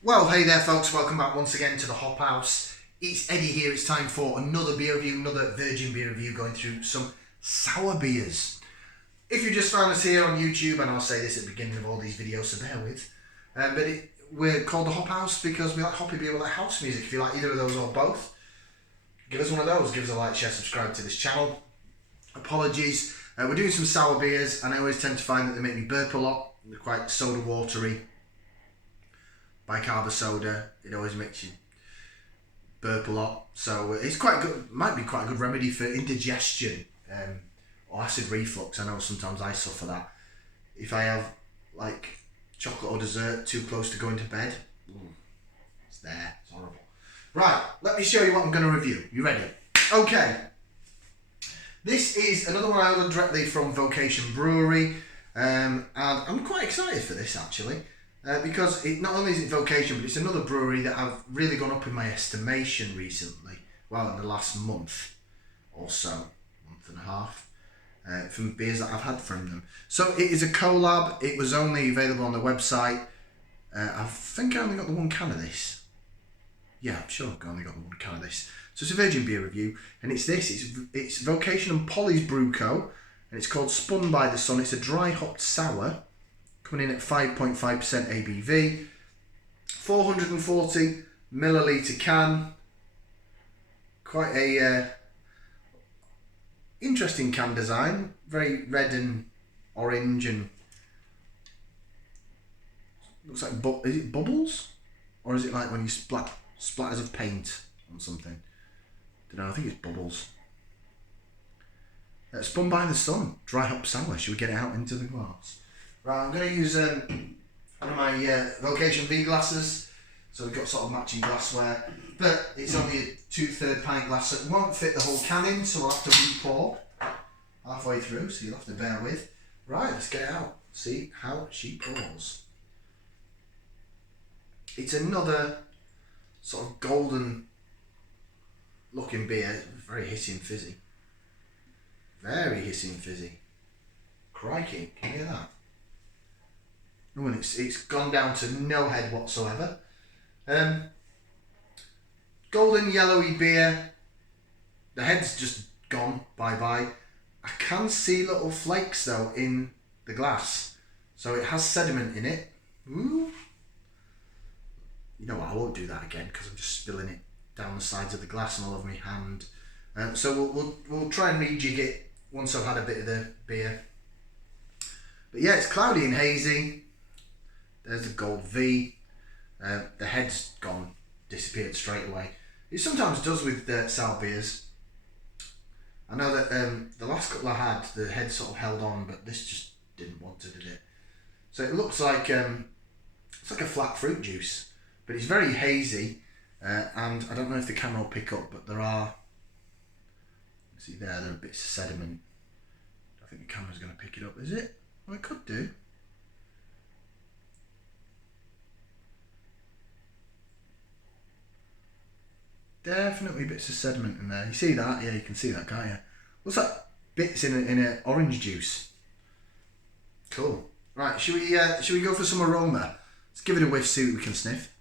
Well, hey there folks, welcome back once again to the Hop House. It's Eddie here. It's time for another beer review, another virgin beer review, going through some sour beers. If you just found us here on YouTube, and I'll say this at the beginning of all these videos, so bear with, we're called the Hop House because we like hoppy beer, we like house music. If you like either of those or both, give us one of those. Give us a like, share, subscribe to this channel. Apologies, we're doing some sour beers, and I always tend to find that they make me burp a lot. They're quite soda watery. Bicarb soda, it always makes you burp a lot, so it's quite good. Might be quite a good remedy for indigestion or acid reflux. I know sometimes I suffer that. If I have like chocolate or dessert too close to going to bed, it's there. It's horrible. Right, let me show you what I'm going to review. You ready? Okay. This is another one I ordered directly from Vocation Brewery, and I'm quite excited for this actually. Because not only is it Vocation, but it's another brewery that I've really gone up in my estimation recently. Well, in the last month or so, month and a half, from beers that I've had from them. So it is a collab. It was only available on the website. I think I only got the one can of this. Yeah, I'm sure I only got the one can of this. So it's a virgin beer review, and it's this. It's Vocation and Polly's Brew Co. And it's called Spun By The Sun. It's a dry hopped sour, coming in at 5.5% ABV, 440 milliliter can. Quite a interesting can design, very red and orange, and looks like is it bubbles, or is it like when you splatters of paint on something? Don't know. I think it's bubbles. Spun By The Sun, dry hop sour. Should we get it out into the glass? Right, I'm going to use one of my Vocation V glasses, so we've got sort of matching glassware, but it's only a 2/3 pint glass, so it won't fit the whole can in, so we'll have to re-pour halfway through, so you'll have to bear with. Right, let's get it out, see how she pours. It's another sort of golden looking beer, very hissing fizzy. Very hissing fizzy. Crikey, can you hear that? Oh, and it's gone down to no head whatsoever. Golden yellowy beer. The head's just gone, bye-bye. I can see little flakes though in the glass. So it has sediment in it. Ooh. You know what, I won't do that again because I'm just spilling it down the sides of the glass and all over my hand. So we'll try and rejig it once I've had a bit of the beer. But yeah, it's cloudy and hazy. There's the gold V. The head's gone, disappeared straight away. It sometimes does with sour beers. I know that the last couple I had, the head sort of held on, but this just didn't want to, did it? So it looks like it's like a flat fruit juice, but it's very hazy. And I don't know if the camera will pick up, but there are. See there are bits of sediment. I think the camera's going to pick it up, is it? Well, it could do. Definitely bits of sediment in there. You see that? Yeah, you can see that, can't you? Looks like bits in a orange juice. Cool. Right, should we go for some aroma? Let's give it a whiff, see what we can sniff.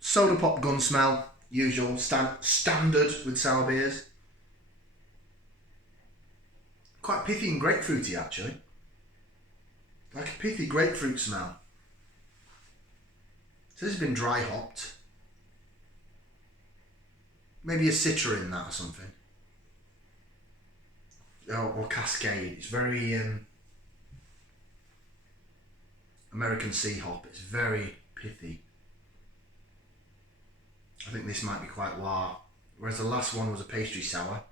Soda pop gun smell, usual standard with sour beers. Quite pithy and grapefruity actually. Like a pithy grapefruit smell. So this has been dry hopped. Maybe a citra in that or something. Or Cascade. It's very American sea hop. It's very pithy. I think this might be quite war. Whereas the last one was a pastry sour,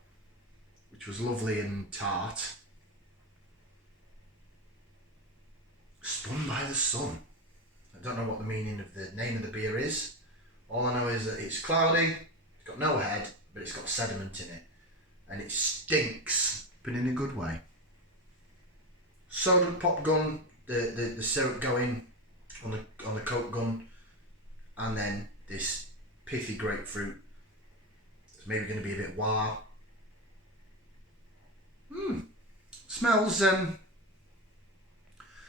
which was lovely and tart. Spun By The Sun. I don't know what the meaning of the name of the beer is. All I know is that it's cloudy, it's got no head, but it's got sediment in it. And it stinks, but in a good way. Soda pop gun, the syrup going on the Coke gun, and then this pithy grapefruit. It's maybe going to be a bit wah. Smells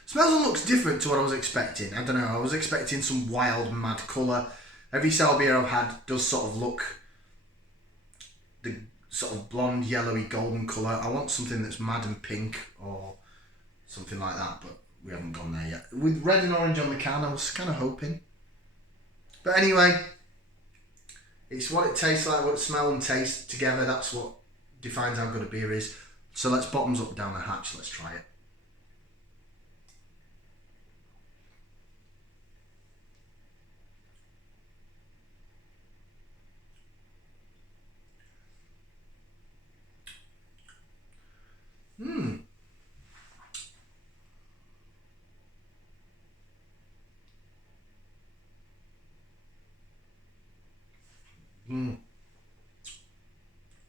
Smells and looks different to what I was expecting. I don't know, I was expecting some wild, mad colour. Every sour beer I've had does sort of look the sort of blonde, yellowy, golden colour. I want something that's mad and pink or something like that, but we haven't gone there yet. With red and orange on the can, I was kind of hoping. But anyway, it's what it tastes like, what it smells and tastes together. That's what defines how good a beer is. So let's bottoms up down the hatch. Let's try it.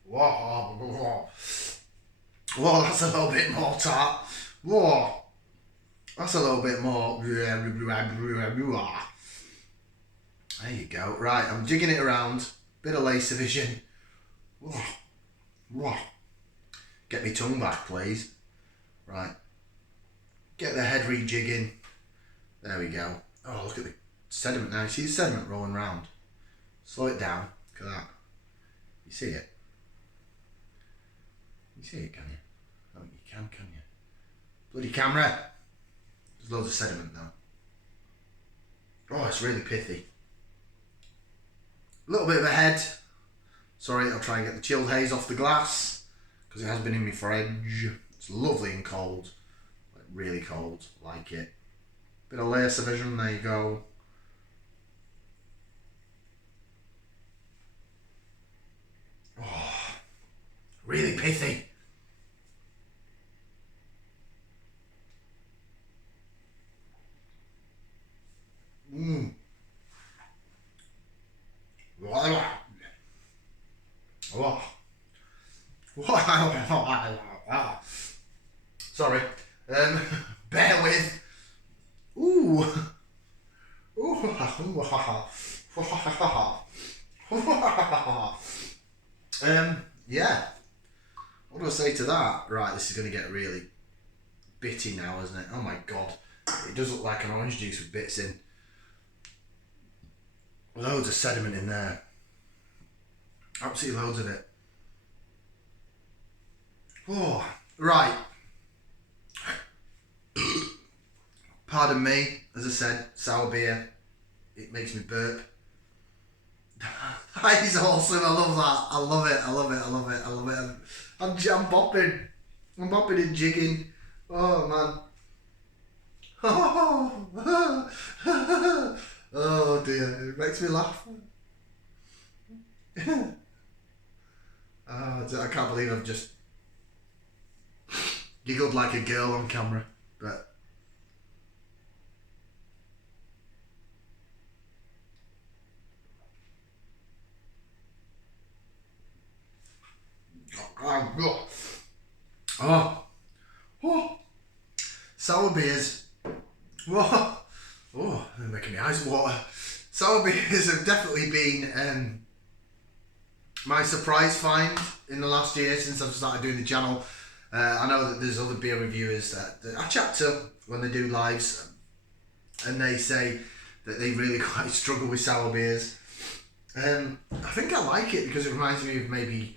Whoa. Whoa, that's a little bit more tart. Whoa. That's a little bit more. There you go. Right, I'm jigging it around. Bit of lace division. Whoa. Whoa. Get me tongue back, please. Right. Get the head rejigging. There we go. Oh, look at the sediment now. You see the sediment rolling around? Slow it down. Look at that. You see it? You see it, can you? I don't think you can you? Bloody camera! There's loads of sediment though. Oh, it's really pithy. A little bit of a head. Sorry, I'll try and get the chilled haze off the glass because it has been in my fridge. It's lovely and cold. Like really cold. Like it. Bit of layer division, there you go. Oh, really pithy. Sorry. Bear with. Yeah. What do I say to that? Right, this is going to get really bitty now, isn't it? Oh my god. It does look like an orange juice with bits in. Loads of sediment in there. Absolutely loads of it. Oh, right. Pardon me, as I said, sour beer. It makes me burp. That is awesome. I love that. I love it. I love it. I love it. I love it. I'm bopping. I'm bopping and jigging. Oh man. Oh dear. It makes me laugh. I can't believe I've just giggled like a girl on camera. But oh, sour beers. Oh, they're making my eyes water. Sour beers have definitely been my surprise find in the last year since I've started doing the channel. I know that there's other beer reviewers that I chat to when they do lives, and they say that they really quite struggle with sour beers. I think I like it because it reminds me of maybe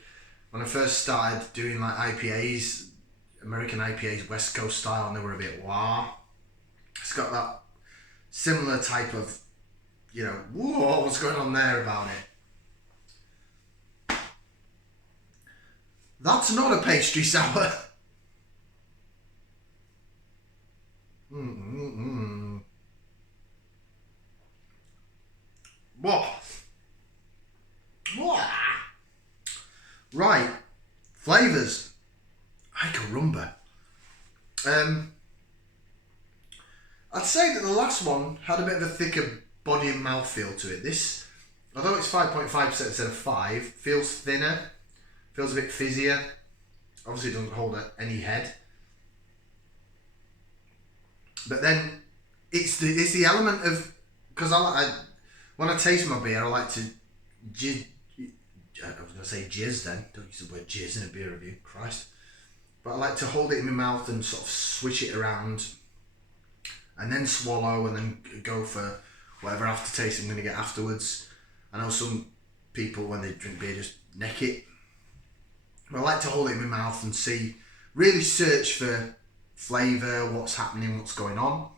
when I first started doing like IPAs, American IPAs, West Coast style, and they were a bit wah. It's got that similar type of, you know, whoa, what's going on there about it? That's not a pastry sour. Whoa. Whoa. Right, flavours. Ay carumba. I'd say that the last one had a bit of a thicker body and mouthfeel to it. This, although it's 5.5% instead of 5, feels thinner, feels a bit fizzier. Obviously it doesn't hold any head. But then it's the element of, because when I taste my beer, I like to I was going to say jizz then, don't use the word jizz in a beer review, Christ. But I like to hold it in my mouth and sort of swish it around and then swallow and then go for whatever aftertaste I'm going to get afterwards. I know some people, when they drink beer, just neck it. But I like to hold it in my mouth and see, really search for flavour, what's happening, what's going on.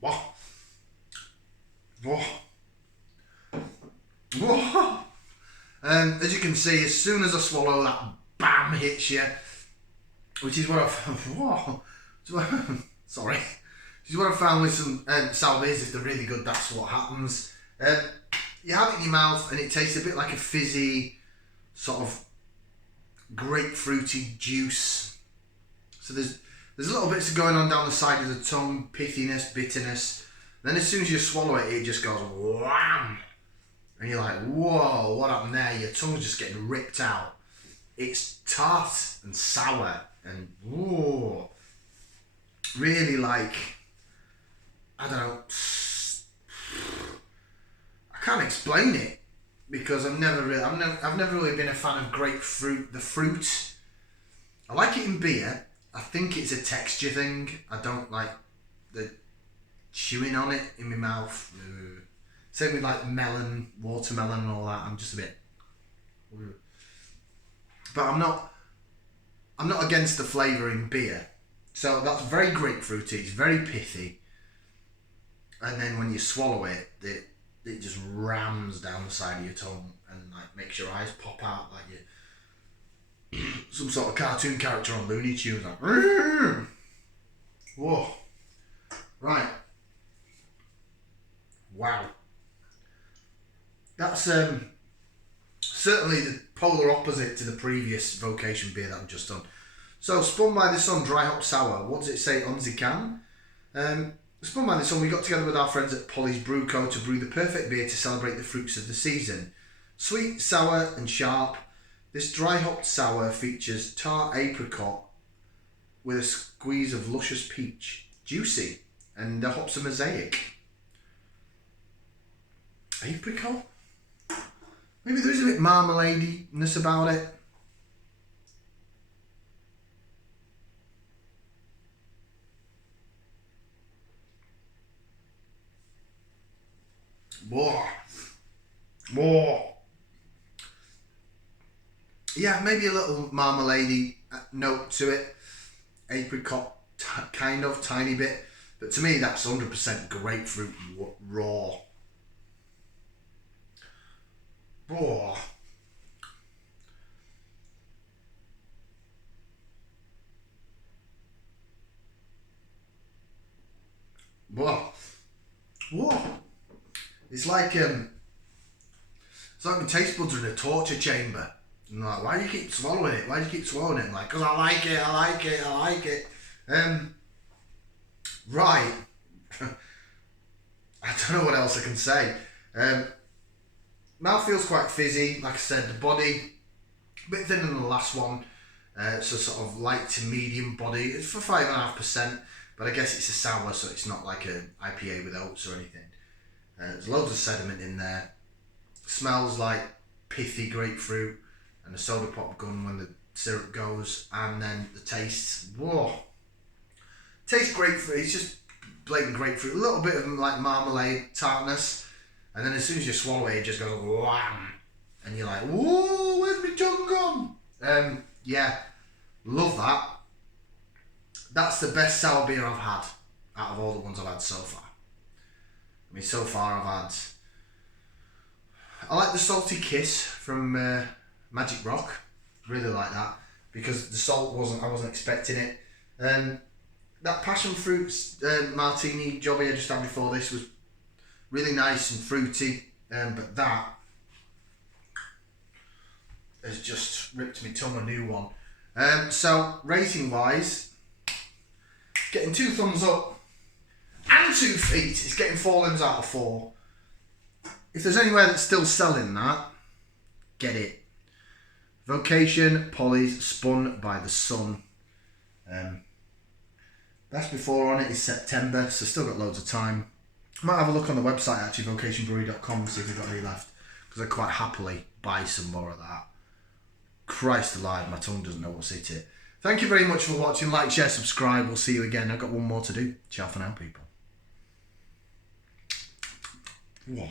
Whoa. Whoa. Whoa. As you can see, as soon as I swallow, that bam hits you, which is what I've whoa, sorry, which is what I found with some sour beers. If they're really good, that's what happens. You have it in your mouth and it tastes a bit like a fizzy sort of grapefruity juice. So there's little bits going on down the side of the tongue, pithiness, bitterness. Then as soon as you swallow it, it just goes wham. And you're like, whoa, what happened there? Your tongue's just getting ripped out. It's tart and sour and whoa. Really like, I don't know, I can't explain it because I've never really been a fan of grapefruit, the fruit. I like it in beer. I think it's a texture thing. I don't like the chewing on it in my mouth. Same with like melon, watermelon and all that. I'm just a bit... But I'm not against the flavour in beer. So that's very grapefruity, it's very pithy. And then when you swallow it, it just rams down the side of your tongue and like makes your eyes pop out like you some sort of cartoon character on Looney Tunes. Like, whoa. Right. Wow. That's certainly the polar opposite to the previous Vocation beer that I've just done. So, Spun By The Sun Dry Hopped Sour. What does it say on the can? Spun By The Sun, we got together with our friends at Polly's Brew Co. to brew the perfect beer to celebrate the fruits of the season. Sweet, sour and sharp, this dry hopped sour features tart apricot with a squeeze of luscious peach. Juicy, and the hops are mosaic. Apricot? Maybe there is a bit marmalade-ness about it. Whoa. Whoa. Yeah, maybe a little marmalade-y note to it. Apricot, kind of, tiny bit. But to me, that's 100% grapefruit raw. Whoa. Whoa. Whoa. It's like my taste buds are in a torture chamber. And I'm like, why do you keep swallowing it? Why do you keep swallowing it? I'm like, because I like it, I like it, I like it. Right. I don't know what else I can say. Mouth feels quite fizzy. Like I said, the body a bit thinner than the last one. So sort of light to medium body. It's for 5.5%, but I guess it's a sour, so it's not like an IPA with oats or anything. There's loads of sediment in there. Smells like pithy grapefruit and a soda pop gun when the syrup goes, and then the taste. Whoa! Tastes grapefruit. It's just blatant grapefruit. A little bit of like marmalade tartness, and then as soon as you swallow it, it just goes wham, and you're like, whoa! Where's my tongue gone? Yeah, love that. That's the best sour beer I've had out of all the ones I've had so far. I mean, so far I like the salty kiss from Magic Rock. Really like that because the salt I wasn't expecting it. That passion fruit martini jobby I just had before this was really nice and fruity. But that has just ripped me tongue a new one. So rating wise, getting 2 thumbs up. And 2 feet, it's getting 4 limbs out of 4. If there's anywhere that's still selling that, get it. Vocation, Polly's, Spun By The Sun. Best before on it is September, so still got loads of time. Might have a look on the website actually, vocationbrewery.com, see if we've got any left. because I quite happily buy some more of that. Christ alive, my tongue doesn't know what's hit it. Thank you very much for watching. Like, share, subscribe. We'll see you again. I've got one more to do. Ciao for now, people. Yeah.